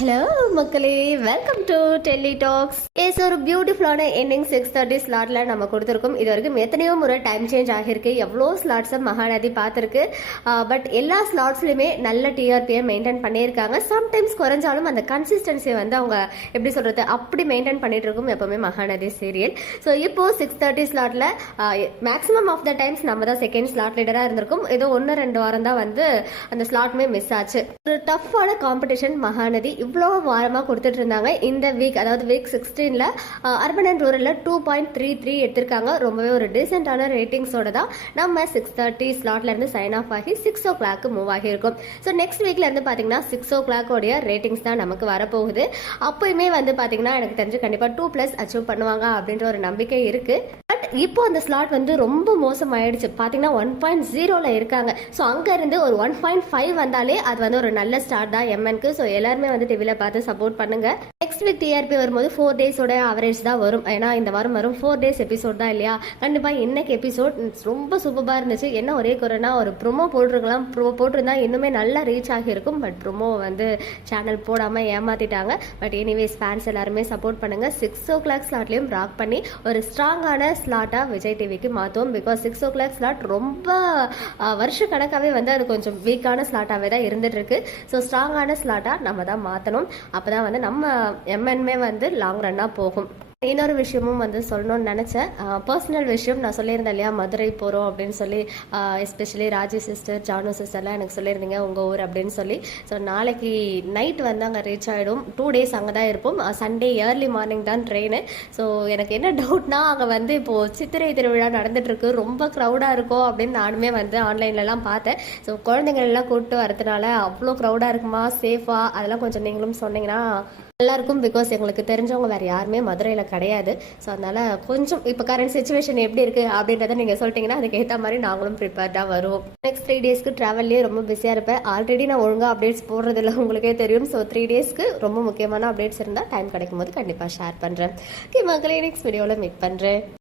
Hello மக்களே, welcome to Delhi tax. ஒரு பியூட்டிஃபுல்லான எண்டிங் 6:30 ஸ்லாட்ல நம்ம கொடுத்துருக்கோம். இது வரைக்கும் எத்தனையோ முறை டைம் சேஞ்ச் ஆகிருக்கு, எவ்வளோ ஸ்லாட்ஸை மகாநதி பார்த்துருக்கு. பட் எல்லா ஸ்லாட்ஸ்லையுமே நல்ல டிஆர்பியை மெயின்டைன் பண்ணியிருக்காங்க. சம்டைம்ஸ் குறைஞ்சாலும் அந்த கன்சிஸ்டன்சியை வந்து அவங்க எப்படி சொல்றது அப்படி மெயின்டைன் பண்ணிட்டு இருக்கும் எப்பவுமே மகாநதி சீரியல். ஸோ இப்போ 6:30 ஸ்லாட்ல மேக்ஸிமம் ஆஃப் த டைம்ஸ் நம்ம தான் செகண்ட் ஸ்லாட் லீடராக இருந்திருக்கும். ஏதோ 1-2 வாரம் தான் வந்து அந்த ஸ்லாட்மே மிஸ் ஆச்சு. ஒரு டஃப்பான காம்படிஷன் மகாநதி இவ்வளோ வாரமாக கொடுத்துட்டு இருந்தாங்க. இந்த வீக், அதாவது வீக் 16ல அர்பன் அண்ட் ரூரலில் 2.33 எடுத்திருக்காங்க. ரொம்பவே ஒரு டீசென்டான ரேட்டிங்ஸோட தான் நம்ம 6:30 ஸ்லாட்ல இருந்து சைன் ஆஃப் ஆகி 6 o'clock மூவ் ஆகியிருக்கும். ஸோ நெக்ஸ்ட் வீக்ல இருந்து பார்த்தீங்கன்னா 6 o'clock ரேட்டிங்ஸ் தான் நமக்கு வரப்போகுது. அப்பயுமே வந்து பார்த்தீங்கன்னா எனக்கு தெரிஞ்சு கண்டிப்பாக 2+ அச்சீவ் பண்ணுவாங்க அப்படின்ற ஒரு நம்பிக்கை இருக்கு. பட் இப்போ அந்த ஸ்லாட் வந்து ரொம்ப மோசமாயிடுச்சு. பார்த்தீங்கன்னா 1.0ல இருக்காங்க. ஸோ அங்கேருந்து ஒரு 1.5 வந்தாலே அது வந்து ஒரு நல்ல ஸ்டார்ட் தான் எம்என்க்கு. ஸோ எல்லாருமே வந்து டிவியில் பார்த்து சப்போர்ட் பண்ணுங்க. நெக்ஸ்ட் வீக் டிஆர்பி வரும்போது 4 டேஸோட அவரேஜ் தான் வரும். ஏன்னா இந்த வாரம் வரும் 4 டேஸ் எபிசோட் தான் இல்லையா. கண்டிப்பாக இன்னைக்கு எபிசோட் ரொம்ப சூப்பராக இருந்துச்சு. என்ன ஒரே குறைனா ஒரு ப்ரொமோ போட்டிருக்கலாம். ப்ரொமோ போட்டிருந்தா இன்னுமே நல்லா ரீச் ஆகியிருக்கும். பட் ப்ரொமோ வந்து சேனல் போடாமல் ஏமாத்திட்டாங்க. பட் எனிவேஸ் ஃபேன்ஸ் எல்லாருமே சப்போர்ட் பண்ணுங்க. 6 o'clock ஸ்லாட்லையும் ராக் பண்ணி ஒரு ஸ்ட்ராங்கான ஸ்லாட்டாக விஜய் டிவிக்கு மாற்றுவோம். பிகாஸ் 6 o'clock ஸ்லாட் ரொம்ப வருஷ கணக்காகவே வந்து அது கொஞ்சம் வீக்கான ஸ்லாட்டாகவே தான் இருந்துட்டு இருக்கு. ஸோ ஸ்ட்ராங்கான ஸ்லாட்டாக நம்ம தான் மாற்றணும். அப்போதான் வந்து நம்ம எம்என்மே வந்து லாங் ரன்னாக போகும். இன்னொரு விஷயமும் வந்து சொல்லணும்னு நினச்சேன். பர்சனல் விஷயம் நான் சொல்லியிருந்தேன் இல்லையா, மதுரை போகிறோம் அப்படின்னு சொல்லி. எஸ்பெஷலி ராஜி சிஸ்டர், ஜானு சிஸ்டர்லாம் எனக்கு சொல்லியிருந்தீங்க உங்கள் ஊர் அப்படின்னு சொல்லி. ஸோ நாளைக்கு நைட் வந்து அங்கே ரீச் ஆகிடும். 2 days அங்கே தான் இருப்போம். சண்டே ஏர்லி மார்னிங் தான் ட்ரெயின். ஸோ எனக்கு என்ன டவுட்னா, அங்கே வந்து இப்போது சித்திரை திருவிழா நடந்துட்டுருக்கு, ரொம்ப க்ரௌடாக இருக்கும் அப்படின்னு நானுமே வந்து ஆன்லைன்லலாம் பார்த்தேன். ஸோ குழந்தைங்களெல்லாம் கூப்பிட்டு வரதுனால அவ்வளோ க்ரௌடாக இருக்குமா, சேஃபாக, அதெல்லாம் கொஞ்சம் நீங்களும் சொன்னீங்கன்னா நல்லாயிருக்கும். பிகாஸ் எங்களுக்கு தெரிஞ்சவங்க வேறு யாருமே மதுரையில் கிடையாது. ஸோ அதனால் கொஞ்சம் இப்போ கரண்ட் சுச்சுவேஷன் எப்படி இருக்குது அப்படின்றத நீங்கள் சொல்லிட்டீங்கன்னா அதுக்கேற்ற மாதிரி நாங்களும் ப்ரிப்பேர்டாக வருவோம். நெக்ஸ்ட் 3 daysக்கு ட்ராவல்லேயே ரொம்ப பிஸியாக இருப்பேன். ஆல்ரெடி நான் ஒழுங்காக அப்டேட்ஸ் போடுறதில்ல, உங்களுக்கே தெரியும். ஸோ 3 daysக்கு ரொம்ப முக்கியமான அப்டேட்ஸ் இருந்தால் டைம் கிடைக்கும் போது கண்டிப்பாக ஷேர் பண்ணுறேன். ஓகே மக்களே, நெக்ஸ்ட் வீடியோவில் மீட் பண்ணுறேன்.